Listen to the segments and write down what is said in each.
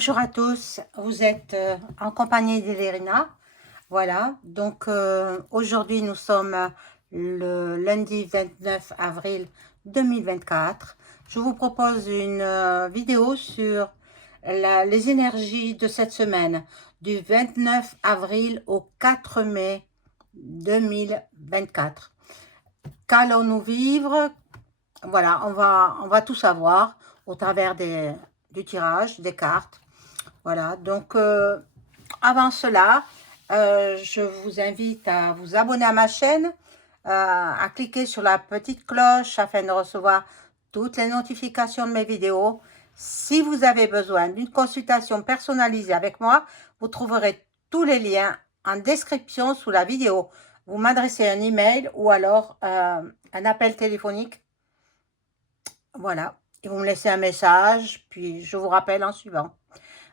Bonjour à tous, vous êtes en compagnie d'Elerina. Voilà, donc aujourd'hui nous sommes le lundi 29 avril 2024. Je vous propose une vidéo sur les énergies de cette semaine, du 29 avril au 4 mai 2024. Qu'allons-nous vivre? Voilà, on va tout savoir au travers du tirage, des cartes. Voilà, donc avant cela, je vous invite à vous abonner à ma chaîne, à cliquer sur la petite cloche afin de recevoir toutes les notifications de mes vidéos. Si vous avez besoin d'une consultation personnalisée avec moi, vous trouverez tous les liens en description sous la vidéo. Vous m'adressez un email ou alors un appel téléphonique. Voilà, et vous me laissez un message, puis je vous rappelle en suivant.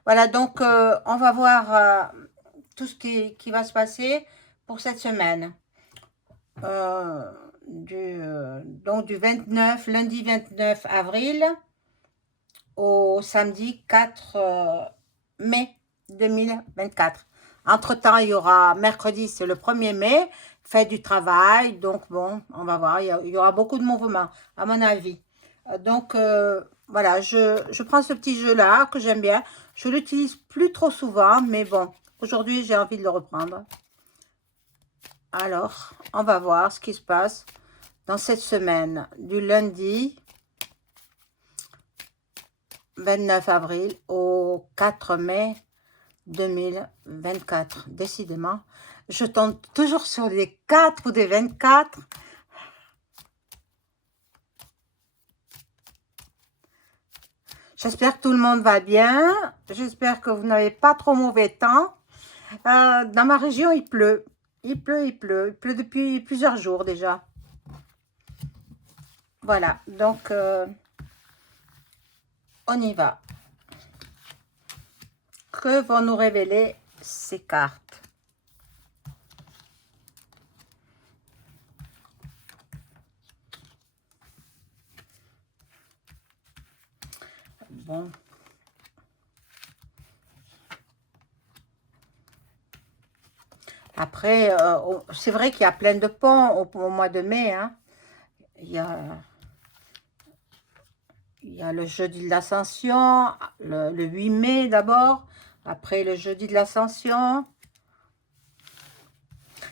Voilà, donc on va voir tout ce qui va se passer pour cette semaine. Donc du 29, lundi 29 avril au samedi 4 mai 2024. Entre-temps, il y aura mercredi, c'est le 1er mai, fête du travail. Donc bon, on va voir, il y aura beaucoup de mouvements, à mon avis. Donc voilà, je prends ce petit jeu-là que j'aime bien. Je l'utilise plus trop souvent, mais bon, aujourd'hui, j'ai envie de le reprendre. Alors, on va voir ce qui se passe dans cette semaine, du lundi 29 avril au 4 mai 2024. Décidément, je tombe toujours sur des 4 ou des 24. J'espère que tout le monde va bien. J'espère que vous n'avez pas trop mauvais temps. Dans ma région, il pleut. Il pleut, il pleut. Il pleut depuis plusieurs jours déjà. Voilà, donc on y va. Que vont nous révéler ces cartes? Bon. Après, c'est vrai qu'il y a plein de ponts au mois de mai. Hein. Il y a le jeudi de l'Ascension, le 8 mai d'abord. Après le jeudi de l'Ascension.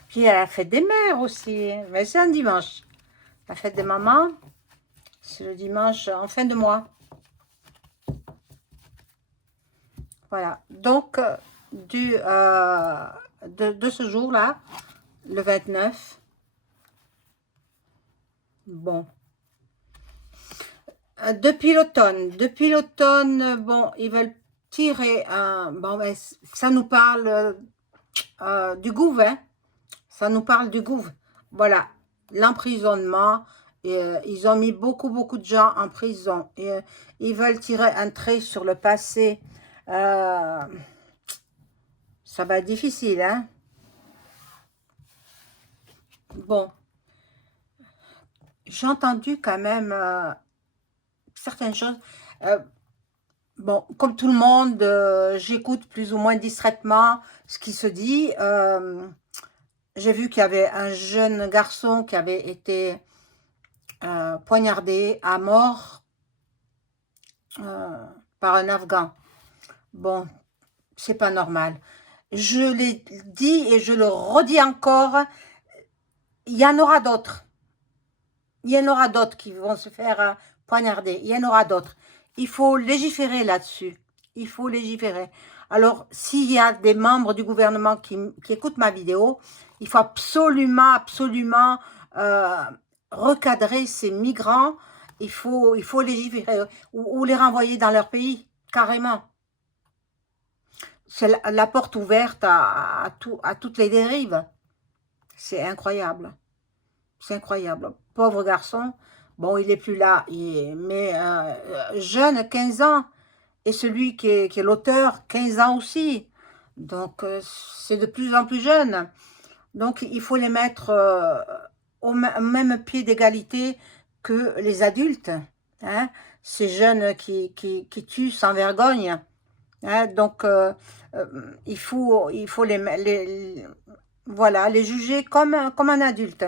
Puis il y a la fête des mères aussi. Mais c'est un dimanche. La fête des mamans, c'est le dimanche en fin de mois. Voilà. Donc, de ce jour-là, le 29. Bon. Depuis l'automne, bon, ils veulent tirer un... Bon, ben, ça nous parle du gouffre, hein. Ça nous parle du gouffre. Voilà, l'emprisonnement. Ils ont mis beaucoup de gens en prison. Et, ils veulent tirer un trait sur le passé. Ça va être difficile, hein. Bon, j'ai entendu quand même certaines choses. Bon, comme tout le monde, j'écoute plus ou moins distraitement ce qui se dit. J'ai vu qu'il y avait un jeune garçon qui avait été poignardé à mort par un Afghan. Bon, c'est pas normal. Je l'ai dit et je le redis encore, il y en aura d'autres. Il y en aura d'autres qui vont se faire poignarder. Il y en aura d'autres. Il faut légiférer là-dessus. Il faut légiférer. Alors, s'il y a des membres du gouvernement qui écoutent ma vidéo, il faut absolument recadrer ces migrants. Il faut légiférer ou les renvoyer dans leur pays, carrément. C'est la porte ouverte à toutes les dérives. C'est incroyable. C'est incroyable. Pauvre garçon. Bon, il n'est plus là. Mais jeune, 15 ans. Et celui qui est l'auteur, 15 ans aussi. Donc, c'est de plus en plus jeune. Donc, il faut les mettre au même pied d'égalité que les adultes. Hein? Ces jeunes qui tuent sans vergogne. hein. Donc, il faut voilà, les juger comme un adulte.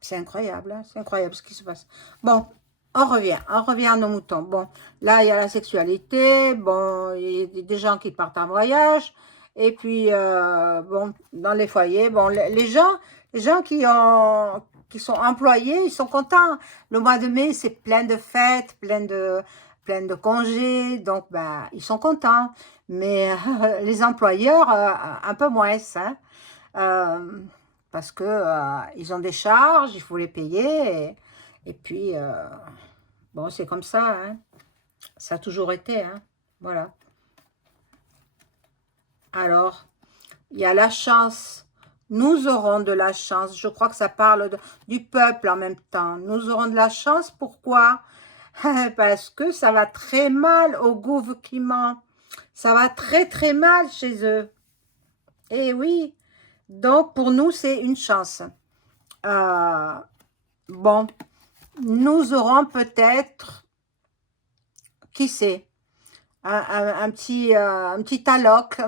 C'est incroyable, hein, c'est incroyable ce qui se passe. Bon, on revient à nos moutons. Bon, là, il y a la sexualité, bon, il y a des gens qui partent en voyage, et puis, bon, dans les foyers, bon, les gens qui sont employés, ils sont contents. Le mois de mai, c'est plein de fêtes, plein de congés, donc, ben, ils sont contents. Mais les employeurs, un peu moins, hein. Euh, Parce que ils ont des charges, il faut les payer. Et puis, bon, c'est comme ça, hein. Ça a toujours été, hein. Voilà. Alors, il y a la chance. Nous aurons de la chance. Je crois que ça parle du peuple en même temps. Nous aurons de la chance. Pourquoi? Parce que ça va très mal au gouvernement. Ça va très très mal chez eux. Et oui. Donc, pour nous, c'est une chance. Euh, bon, nous aurons peut-être, qui sait, un petit alloc,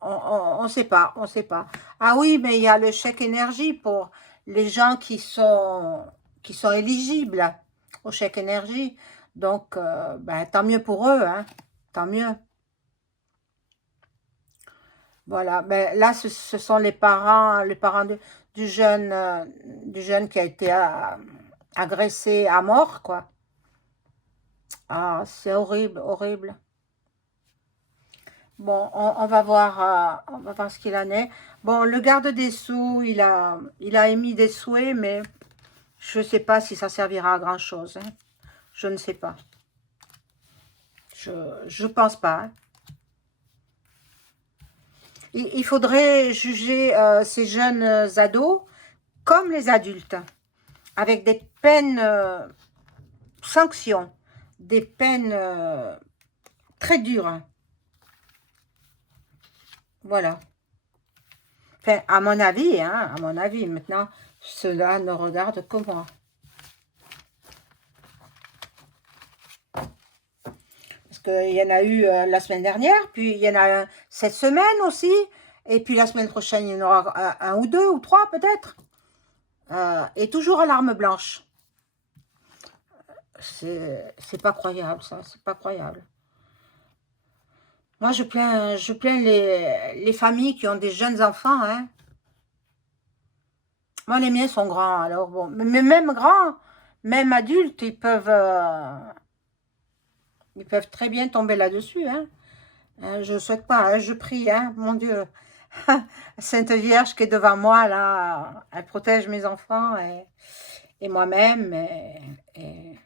on ne sait pas, on sait pas. Ah oui, mais il y a le chèque énergie pour les gens qui sont éligibles au chèque énergie. Donc, ben, tant mieux pour eux, hein, tant mieux. Voilà, ben, là, ce sont les parents du jeune qui a été agressé à mort, quoi. Ah, c'est horrible, horrible. Bon, on va voir ce qu'il en est. Bon, le garde des Sceaux, il a émis des souhaits, mais je ne sais pas si ça servira à grand-chose, hein. Je ne sais pas. Je pense pas, hein. Il faudrait juger ces jeunes ados comme les adultes, avec des peines, sanctions, des peines très dures, hein. Voilà. Enfin, à mon avis, hein, à mon avis. Maintenant, cela ne regarde que moi. Parce qu'il y en a eu la semaine dernière, puis il y en a cette semaine aussi, et puis la semaine prochaine, il y en aura un ou deux ou trois peut-être. Et toujours à l'arme blanche. C'est pas croyable, ça, c'est pas croyable. Moi, je plains les familles qui ont des jeunes enfants, hein. Moi, les miens sont grands, alors bon. Mais même grands, même adultes, ils peuvent très bien tomber là-dessus, hein. Je ne souhaite pas, hein, je prie, hein, mon Dieu. Sainte Vierge qui est devant moi, là, elle protège mes enfants et moi-même, et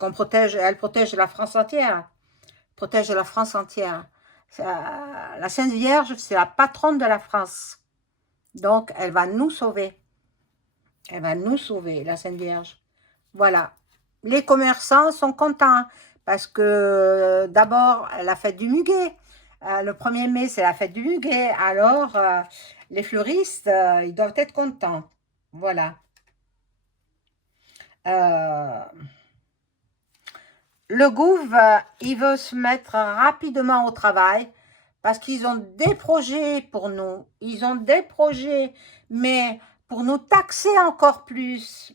elle protège la France entière, protège la France entière. La Sainte Vierge, c'est la patronne de la France. Donc, elle va nous sauver. Elle va nous sauver, la Sainte Vierge. Voilà. Les commerçants sont contents parce que d'abord, la fête du muguet. Le 1er mai, c'est la fête du muguet. Alors, les fleuristes, ils doivent être contents. Voilà. Euh, le gouv, il veut se mettre rapidement au travail parce qu'ils ont des projets pour nous. Ils ont des projets, mais pour nous taxer encore plus.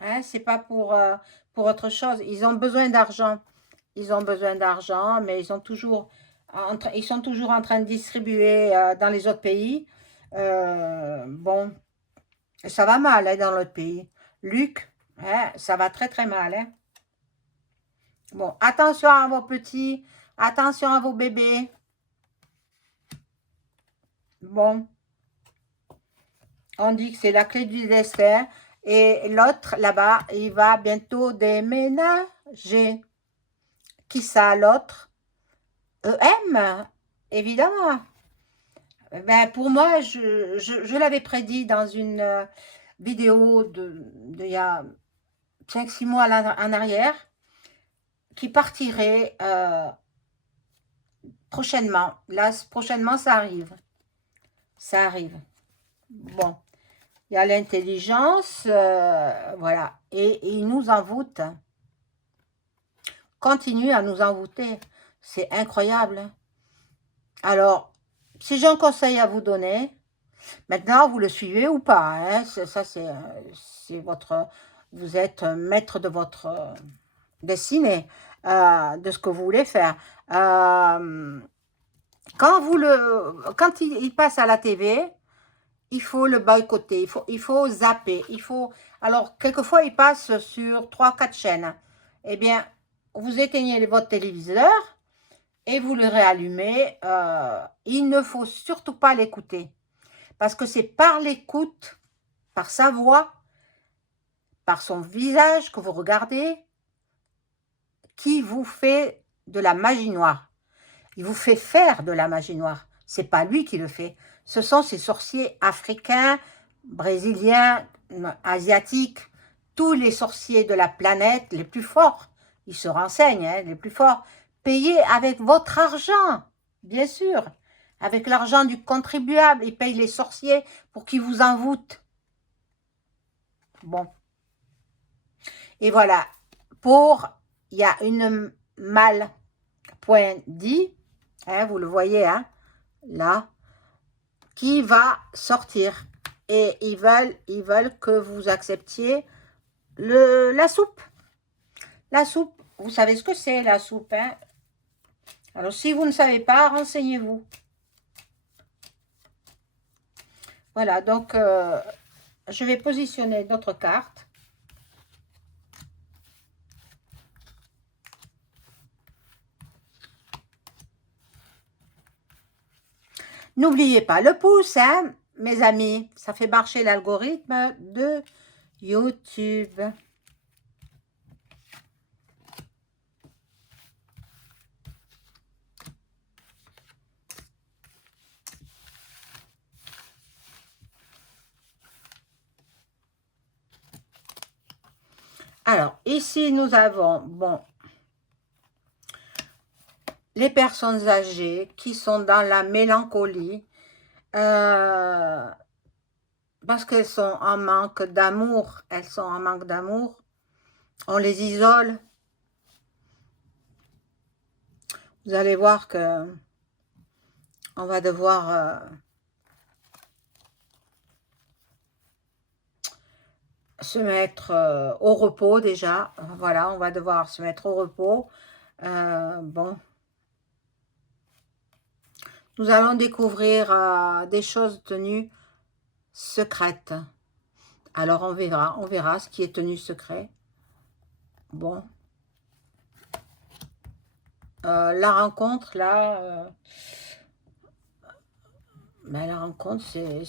Hein, c'est pas pour autre chose. Ils ont besoin d'argent. Ils ont besoin d'argent, mais ils sont toujours en train de distribuer dans les autres pays. Bon, ça va mal, hein, dans l'autre pays. Luc, hein, ça va très très mal, hein. Bon, attention à vos petits, attention à vos bébés. Bon, on dit que c'est la clé du dessert. Et l'autre, là-bas, il va bientôt déménager. Qui ça, l'autre? EM, évidemment. Ben, pour moi, je l'avais prédit dans une vidéo il y a 5 6 mois en arrière, qui partirait prochainement. Là, prochainement, ça arrive. Ça arrive. Bon, il y a l'intelligence, voilà. Et il nous envoûte continue à nous envoûter. C'est incroyable, hein. Alors, si j'ai un conseil à vous donner, maintenant, vous le suivez ou pas, hein, ça, c'est votre... Vous êtes maître de votre destinée, de ce que vous voulez faire. Quand il passe à la TV, il faut le boycotter, il faut zapper, alors, quelquefois, il passe sur 3, 4 chaînes. Eh bien, vous éteignez votre téléviseur et vous le réallumez. Il ne faut surtout pas l'écouter. Parce que c'est par l'écoute, par sa voix, par son visage que vous regardez, qui vous fait de la magie noire. Il vous fait faire de la magie noire. C'est pas lui qui le fait. Ce sont ces sorciers africains, brésiliens, asiatiques, tous les sorciers de la planète, les plus forts. Ils se renseignent, hein, les plus forts. Payés avec votre argent, bien sûr. Avec l'argent du contribuable. Ils payent les sorciers pour qu'ils vous envoûtent. Bon. Et voilà. Il y a une malle point dit, hein, vous le voyez, hein, là, qui va sortir. Et ils veulent que vous acceptiez la soupe. La soupe, vous savez ce que c'est, la soupe, hein? Alors, si vous ne savez pas, renseignez-vous. Voilà, donc, je vais positionner d'autres cartes. N'oubliez pas le pouce, hein, mes amis. Ça fait marcher l'algorithme de YouTube. Alors, ici, nous avons, bon, les personnes âgées qui sont dans la mélancolie parce qu'elles sont en manque d'amour. Elles sont en manque d'amour. On les isole. Vous allez voir que on va devoir se mettre au repos déjà. Voilà, on va devoir se mettre au repos. Bon. Nous allons découvrir des choses tenues secrètes. Alors on verra ce qui est tenu secret. Bon. La rencontre, là, ben, la rencontre, c'est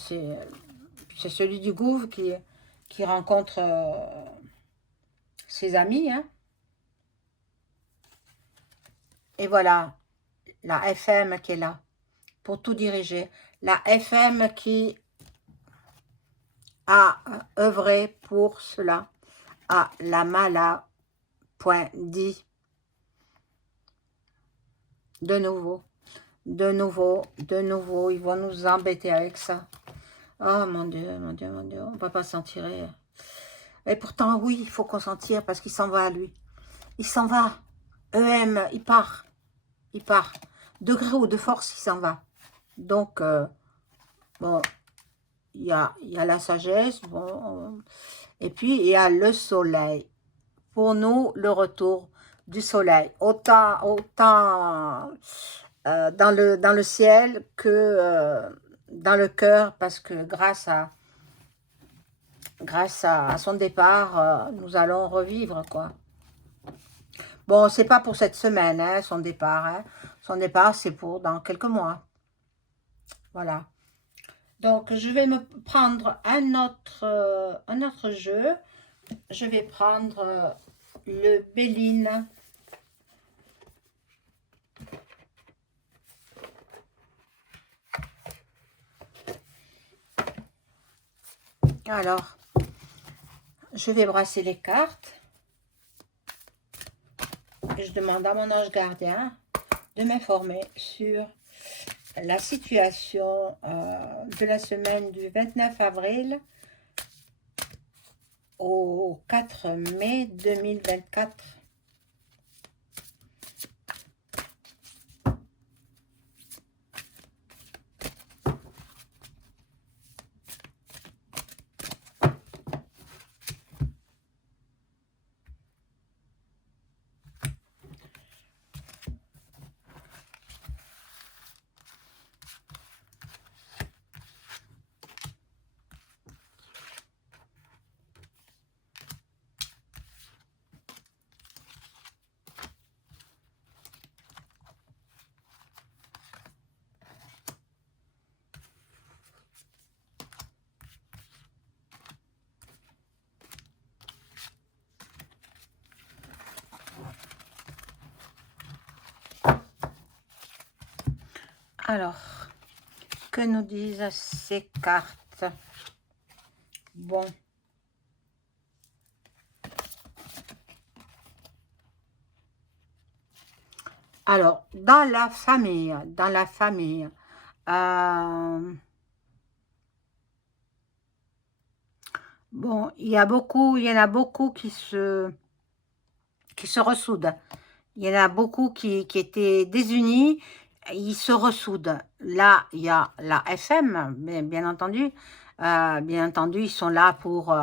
celui du gouffre qui rencontre ses amis, hein. Et voilà, la FM qui est là, pour tout diriger. La FM qui a œuvré pour cela, à la mala.dit. De nouveau, ils vont nous embêter avec ça. Oh mon Dieu, on ne va pas s'en tirer. Et pourtant, oui, il faut qu'on s'en tire parce qu'il s'en va, lui. Il s'en va. EM, il part. Il part. De gré ou de force, il s'en va. Donc, bon, il y a la sagesse, bon, et puis il y a le soleil. Pour nous, le retour du soleil. Autant dans le ciel que dans le cœur, parce que grâce à son départ, nous allons revivre, quoi. Bon, c'est pas pour cette semaine, hein, son départ. Hein. Son départ, c'est pour dans quelques mois. Voilà. Donc, je vais me prendre un autre jeu. Je vais prendre le Béline. Alors, je vais brasser les cartes. Je demande à mon ange gardien de m'informer sur la situation de la semaine du 29 avril au 4 mai 2024. Alors, que nous disent ces cartes? Bon. Alors, dans la famille, euh, bon, il y en a beaucoup qui se ressoudent. Il y en a beaucoup qui étaient désunis, ils se ressoudent. Là, il y a la FM, bien entendu, ils sont là pour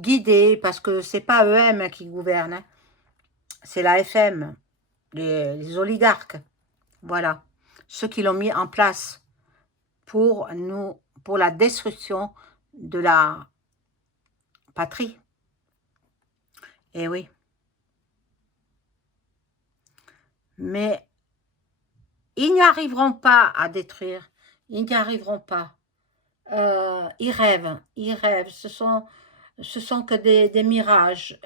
guider, parce que c'est pas eux-mêmes qui gouvernent, hein. C'est la FM, les oligarques, voilà, ceux qui l'ont mis en place pour la destruction de la patrie. Eh oui, mais ils n'y arriveront pas à détruire, ils n'y arriveront pas. Ils rêvent, ce sont que des mirages.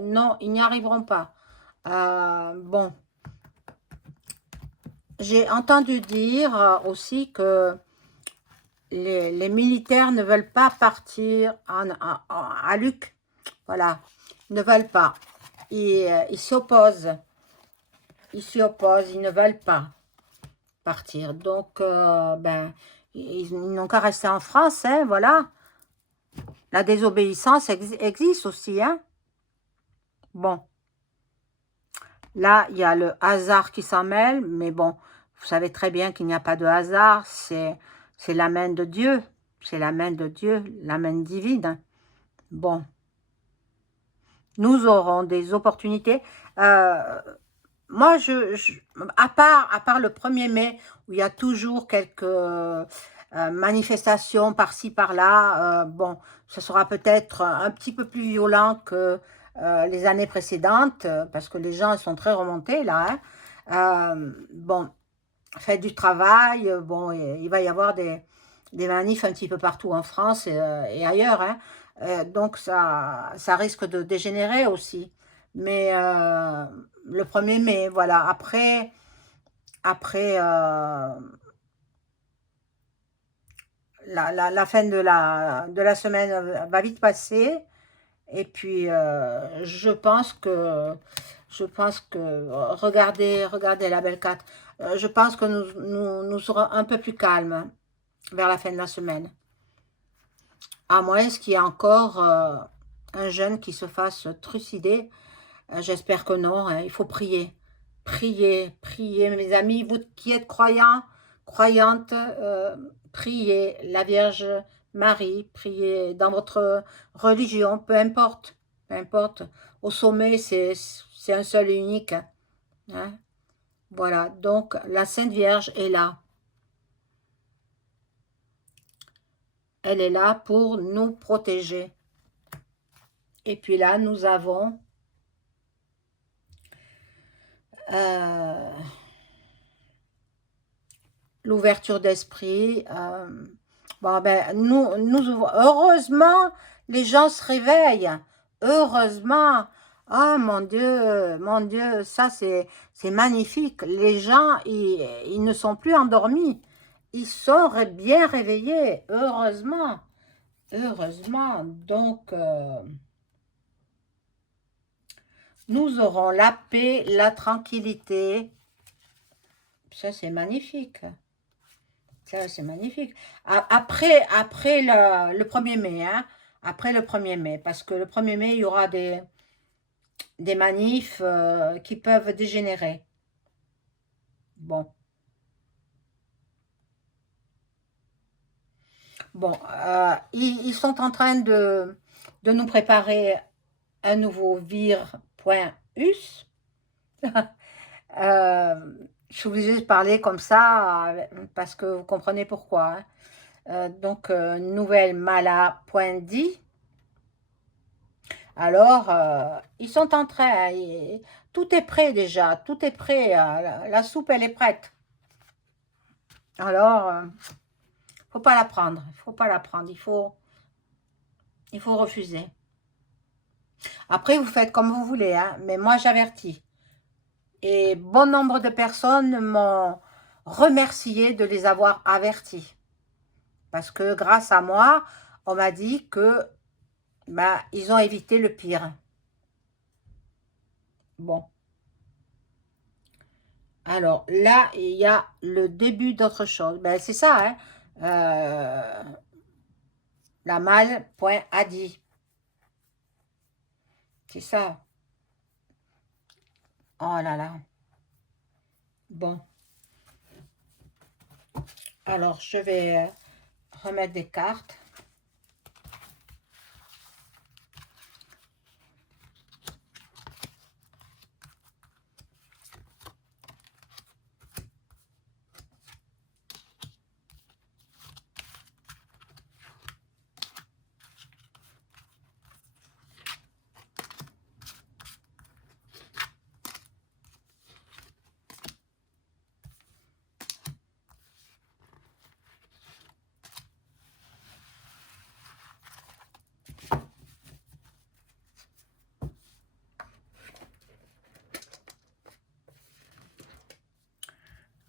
Non, ils n'y arriveront pas. Bon, j'ai entendu dire aussi que les militaires ne veulent pas partir à Luc. Voilà, ils ne veulent pas. Ils s'opposent. Ils s'y opposent, ils ne veulent pas partir. Donc, ben, ils n'ont qu'à rester en France, hein, voilà. La désobéissance existe aussi, hein. Bon, là, il y a le hasard qui s'en mêle, mais bon, vous savez très bien qu'il n'y a pas de hasard, c'est la main de Dieu, c'est la main de Dieu, la main divine. Bon, nous aurons des opportunités. Moi, à part le 1er mai, où il y a toujours quelques manifestations par-ci, par-là, bon, ce sera peut-être un petit peu plus violent que les années précédentes, parce que les gens ils sont très remontés, là, hein. Bon, faites du travail, bon, il va y avoir des manifs un petit peu partout en France et ailleurs, hein. Donc, ça risque de dégénérer aussi. Mais le 1er mai, voilà. Après la fin de la semaine va vite passer. Et puis, regardez la belle carte. Je pense que nous serons un peu plus calmes vers la fin de la semaine. À moins qu'il y ait encore un jeune qui se fasse trucider. J'espère que non, hein. Il faut prier. Priez, priez, mes amis, vous qui êtes croyants, croyantes, priez la Vierge Marie, priez dans votre religion, peu importe, peu importe. Au sommet, c'est un seul et unique, hein. Voilà, donc la Sainte Vierge est là. Elle est là pour nous protéger. Et puis là, nous avons l'ouverture d'esprit. Bon, ben, heureusement, les gens se réveillent. Heureusement. Ah, mon Dieu, ça c'est magnifique. Les gens, ils ne sont plus endormis. Ils sont bien réveillés. Heureusement. Heureusement. Donc, nous aurons la paix, la tranquillité. Ça, c'est magnifique. Ça, c'est magnifique. Après le 1er mai, hein, après le 1er mai, parce que le 1er mai, il y aura des manifs qui peuvent dégénérer. Bon. Bon, ils sont en train de nous préparer un nouveau vir.us. Je suis obligée de parler comme ça parce que vous comprenez pourquoi, hein. Donc, nouvelle mala.dit. Alors, ils sont en train, tout est prêt déjà, tout est prêt, la soupe elle est prête. Alors, faut pas la prendre, faut pas la prendre, il faut refuser. Après, vous faites comme vous voulez, hein, mais moi j'avertis. Et bon nombre de personnes remercier de les avoir avertis. Parce que grâce à moi, on m'a dit que bah, ils ont évité le pire. Bon. Alors là, il y a le début d'autre chose. Ben, c'est ça, hein. La malle.adi. C'est ça. Oh là là. Bon. Alors, je vais remettre des cartes.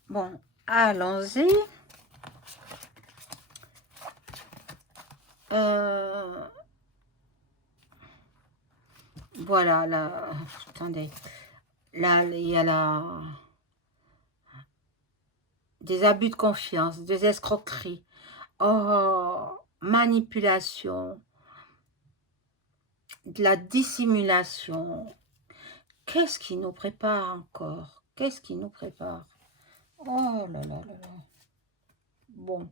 Bon, allons-y. Voilà, là, attendez. Là, il y a des abus de confiance, des escroqueries. Oh, manipulation, de la dissimulation. Qu'est-ce qui nous prépare encore? Qu'est-ce qui nous prépare? Oh là là là là. Bon.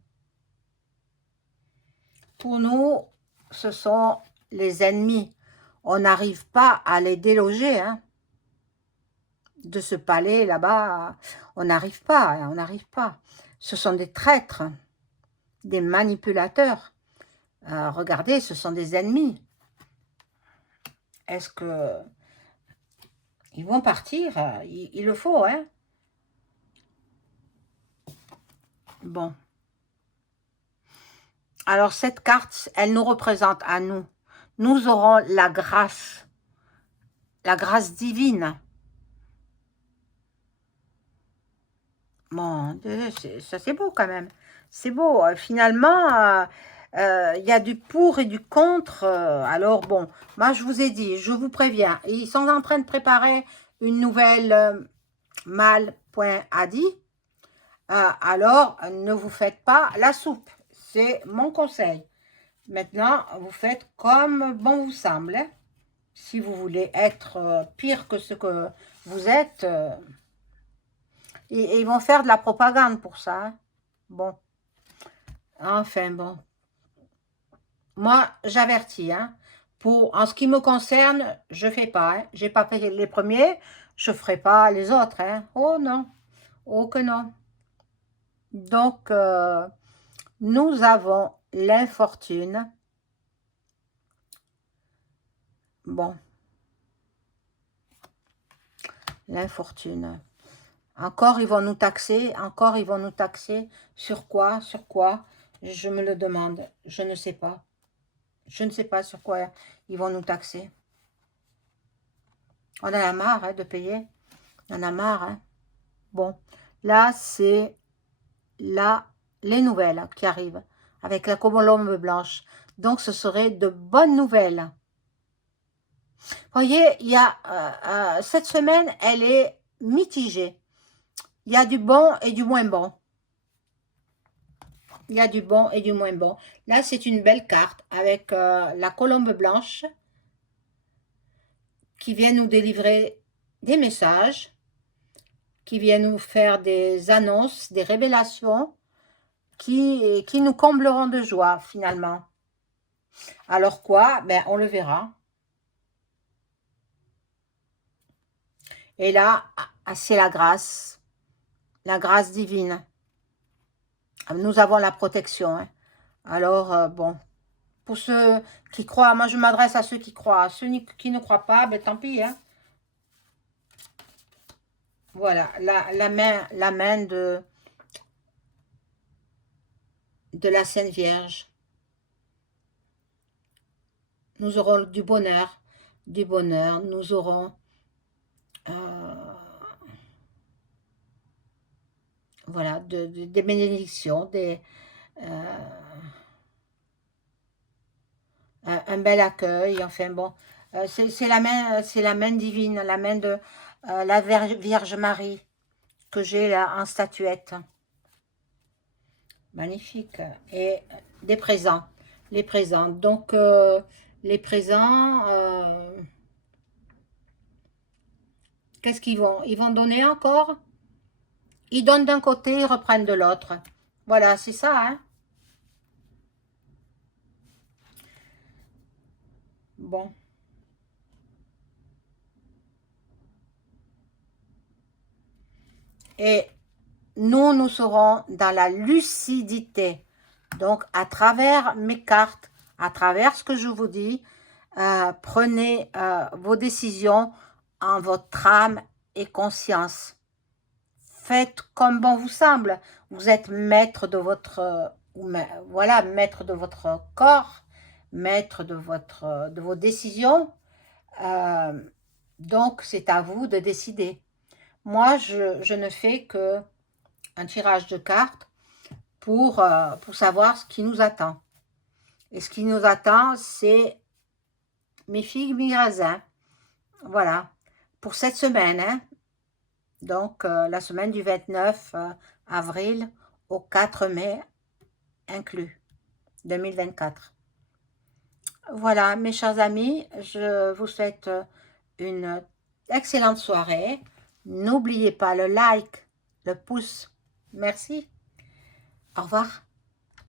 Pour nous, ce sont les ennemis. On n'arrive pas à les déloger, hein. De ce palais là-bas, on n'arrive pas, hein, on n'arrive pas. Ce sont des traîtres, des manipulateurs. Regardez, ce sont des ennemis. Est-ce que ils vont partir? Il le faut, hein. Bon. Alors, cette carte, elle nous représente à nous. Nous aurons la grâce divine. Bon, ça c'est beau quand même. C'est beau. Finalement, il y a du pour et du contre. Alors bon, moi je vous ai dit, je vous préviens, ils sont en train de préparer une nouvelle malle.adi. Alors, ne vous faites pas la soupe. C'est mon conseil. Maintenant, vous faites comme bon vous semble, hein. Si vous voulez être pire que ce que vous êtes, et ils vont faire de la propagande pour ça, hein. Bon, enfin bon. Moi, j'avertis, hein. En ce qui me concerne, je fais pas, hein. J'ai pas fait les premiers, je ferai pas les autres, hein. Oh non, oh que non. Donc, nous avons l'infortune. Bon, l'infortune. Encore, ils vont nous taxer. Encore, ils vont nous taxer. Sur quoi? Sur quoi? Je me le demande. Je ne sais pas. Je ne sais pas sur quoi ils vont nous taxer. On en a marre, hein, de payer. On en a marre, hein. Bon, là, c'est les nouvelles qui arrivent avec la colombe blanche. Donc, ce serait de bonnes nouvelles. Vous voyez, il y a, cette semaine, elle est mitigée. Il y a du bon et du moins bon. Il y a du bon et du moins bon. Là, c'est une belle carte avec la colombe blanche qui vient nous délivrer des messages, qui vient nous faire des annonces, des révélations qui nous combleront de joie finalement. Alors quoi? Ben, on le verra. Et là, c'est la grâce divine. Nous avons la protection, hein. Alors, bon, pour ceux qui croient, moi je m'adresse à ceux qui croient. Ceux qui ne croient pas, ben tant pis, hein. Voilà, la main de la Sainte Vierge. Nous aurons du bonheur, nous aurons... voilà, des bénédictions, un bel accueil, enfin bon, c'est la main divine, la main de la Vierge Marie que j'ai là en statuette. Magnifique. Et des présents, les présents. Donc, les présents, qu'est-ce qu'ils vont? Ils vont donner encore? Ils donnent d'un côté, ils reprennent de l'autre. Voilà, c'est ça, hein? Bon. Et nous serons dans la lucidité. Donc, à travers mes cartes, à travers ce que je vous dis, prenez vos décisions en votre âme et conscience. Faites comme bon vous semble. Vous êtes maître de votre, voilà, maître de votre corps, maître de vos décisions. Euh, donc, c'est à vous de décider. Moi, je ne fais que un tirage de cartes pour savoir ce qui nous attend. Et ce qui nous attend, c'est mes figues, mes raisins. Voilà, pour cette semaine. Hein. Donc, la semaine du 29 avril au 4 mai inclus, 2024. Voilà, mes chers amis, je vous souhaite une excellente soirée. N'oubliez pas le like, le pouce. Merci. Au revoir.